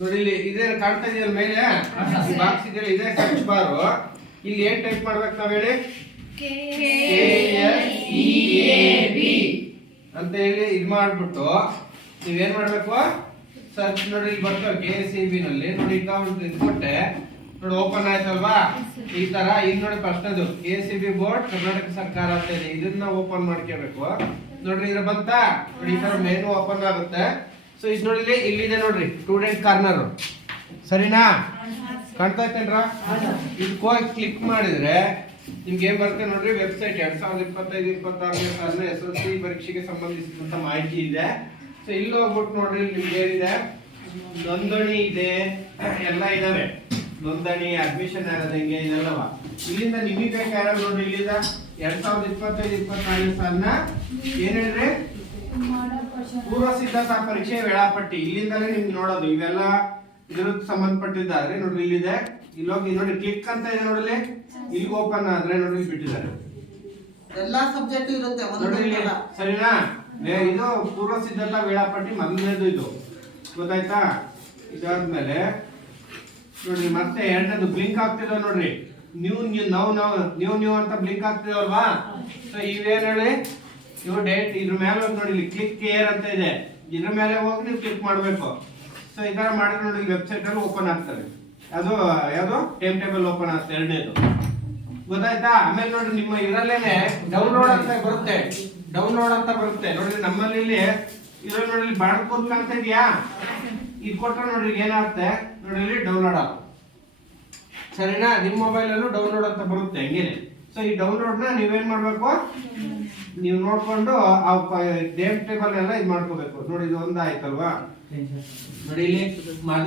ನೋಡಿ ಇಲ್ಲಿ ಇದೇ ಕಾಣ್ತಾ ಇದೆಯಲ್ಲ ಮೇಲೆ ಬಾಕ್ಸ್ ಇದೆಯಲ್ಲ ಇದೇ ಸರ್ಚ್ ಬಾರು. ಇಲ್ಲಿ ಏನ್ ಟೈಪ್ ಮಾಡ್ಬೇಕು ನಾವ್ ಹೇಳಿ? KSEAB ಅಂತ ಹೇಳಿ ಇದು ಮಾಡ್ಬಿಟ್ಟು ನೀವೇನ್ ಮಾಡ್ಬೇಕು? ಸರ್ಚ್ ನೋಡಿ ಇಲ್ಲಿ ಬರ್ತವೆ KSEAB ನಲ್ಲಿ. ನೋಡಿ ಈಗ ಒಂದು ಇದು ಕೊಟ್ಟೆ ನೋಡಿ ಓಪನ್ ಆಯ್ತಲ್ವಾ? ಈ ತರ ಈಗ ನೋಡಿ ಫಸ್ಟ್ನದು KSEAB ಬೋರ್ಡ್ ಕರ್ನಾಟಕ ಸರ್ಕಾರ ಅಂತ ಇದೆ. ಇದನ್ನ ಓಪನ್ ಮಾಡ್ಕೋಬೇಕು. ನೋಡ್ರಿ ಇದ್ರ ಬಂತ ನೋಡಿ ಈ ತರ ಮೆನು ಓಪನ್ ಆಗುತ್ತೆ. ಸೊ ಇದು ನೋಡಿ ಇಲ್ಲಿದೆ ನೋಡ್ರಿ ಸ್ಟೂಡೆಂಟ್ ಕಾರ್ನರ್. ಸರಿನಾ? ಕಾಣ್ತಾ ಇತ್ತೇನ್ರ? ಇದಕ್ಕೆ ಹೋಗಿ ಕ್ಲಿಕ್ ಮಾಡಿದ್ರೆ ನಿಮ್ಗೆ ಏನ್ ಬರುತ್ತೆ ನೋಡ್ರಿ ವೆಬ್ಸೈಟ್ 2025-26ನೇ ಸಾಲಿನ SSLC ಪರೀಕ್ಷೆಗೆ ಸಂಬಂಧಿಸಿದಂತ ಮಾಹಿತಿ ಇದೆ. ಸೊ ಇಲ್ಲಿ ಹೋಗ್ಬಿಟ್ಟು ನೋಡ್ರಿ ನಿಮ್ಗೆ ಏನಿದೆ ನೋಂದಣಿ ಇದೆ, ಎಲ್ಲ ಇದಾವೆ. ನೋಂದಣಿ ಅಡ್ಮಿಷನ್ ಆಗೋದಂಗೆ ಇದೆಲ್ಲವ. ಇಲ್ಲಿಂದ ನಿಮಗೆ ಬೇಕಾದ್ರೆ ನೋಡ್ರಿ ಇಲ್ಲಿಂದ 2025-26ನೇ ಸಾಲಿನ ಏನ್ ಹೇಳ್ರಿ ಪೂರ್ವ ಸಿದ್ಧತಾ ಪರೀಕ್ಷೆ ವೇಳಾಪಟ್ಟಿ. ಇಲ್ಲಿಂದಲೇ ನಿಮ್ಗೆ ನೋಡೋದು ಇವೆಲ್ಲ ಇದ್ರ ಸಂಬಂಧಪಟ್ಟಿದ್ದಾರೆ. ನೋಡ್ರಿ ಇಲ್ಲಿದೆ. ಇಲ್ಲೋಗಿ ನೋಡಿ ಕ್ಲಿಕ್ ಅಂತ ಇದೆ ನೋಡ್ರಿ. ಇಲ್ಲಿ ಓಪನ್ ಆದ್ರೆ ನೋಡ್ರಿ ಬಿಟ್ಟಿದ್ದಾರೆ ಎಲ್ಲಾ ಸಬ್ಜೆಕ್ಟ್ ಇರುತ್ತೆ ನೋಡ್ರಿ ಇಲ್ಲಿ. ಸರಿನಾ? ಇದು ಪೂರ್ವ ಸಿದ್ಧತಾ ವೇಳಾಪಟ್ಟಿ ಮೊದಲನೇದು ಇದು ಗೊತ್ತಾಯ್ತಾ? ಇದಾದ್ಮೇಲೆ ನೋಡ್ರಿ ಮತ್ತೆ ಎರಡನೇದು ಬ್ಲಿಂಕ್ ಆಗ್ತಿದೆ ನೋಡ್ರಿ. ನ್ಯೂ ಅಂತ ಬ್ಲಿಂಕ್ ಆಗ್ತಿದಲ್ವಾ? ಸೊ ಇವೇನ್ ಹೇಳಿ ಇವು ಡೇಟ್ ಇದ್ರ ಮೇಲೆ ಹೋಗಿ ನೋಡಿ ಇಲ್ಲಿ ಕ್ಲಿಕ್ ಕೇರ್ ಅಂತ ಇದೆ. ಇದ್ರ ಮೇಲೆ ಹೋಗಿ ನೀವು ಕ್ಲಿಕ್ ಮಾಡ್ಬೇಕು. ಸೊ ಈ ತರ ಮಾಡಿದ್ರೆ ನೋಡಿ ವೆಬ್ಸೈಟ್ ಅಲ್ಲಿ ಓಪನ್ ಆಗ್ತದೆ. ಅದು ಯಾವುದು ಟೈಮ್ ಟೇಬಲ್ ಓಪನ್ ಆಗುತ್ತೆ ಎರಡನೇದು ಗೊತ್ತಾಯ್ತಾ? ಆಮೇಲೆ ನೋಡ್ರಿ ನಿಮ್ಮ ಇದರಲ್ಲೇನೆ ಡೌನ್ಲೋಡ್ ಅಂತ ಬರುತ್ತೆ. ನೋಡ್ರಿ ನಮ್ಮಲ್ಲಿ ಇಲ್ಲಿ ಇದ್ರಲ್ಲಿ ನೋಡಿ ಬಾಳ್ಕೋತ್ ಅಂತ ಇದೆಯಾ? ಇದು ಕೊಟ್ರೆ ನೋಡ್ರಿ ಏನಾಗುತ್ತೆ ನೋಡ್ರಿ ಇಲ್ಲಿ ಡೌನ್ಲೋಡ್ ಆಗುತ್ತೆ. ಸರಿನಾ? ನಿಮ್ಮ ಮೊಬೈಲ್ ಅಲ್ಲೂ ಡೌನ್ಲೋಡ್ ಅಂತ ಬರುತ್ತೆ ಹಂಗೇನೆ. ಸೊ ಈ ಡೌನ್ಲೋಡ್ ನ ನೀವೇನ್ ಮಾಡ್ಬೇಕು? ನೀವು ನೋಡ್ಕೊಂಡು ಆ ಟೈಮ್ ಟೇಬಲ್ ಎಲ್ಲ ಇದು ಮಾಡ್ಕೋಬೇಕು. ನೋಡಿ ಇದು ಒಂದಾಯ್ತಲ್ವಾ? ನೋಡಿ ಇಲ್ಲಿ ಮೊದಲು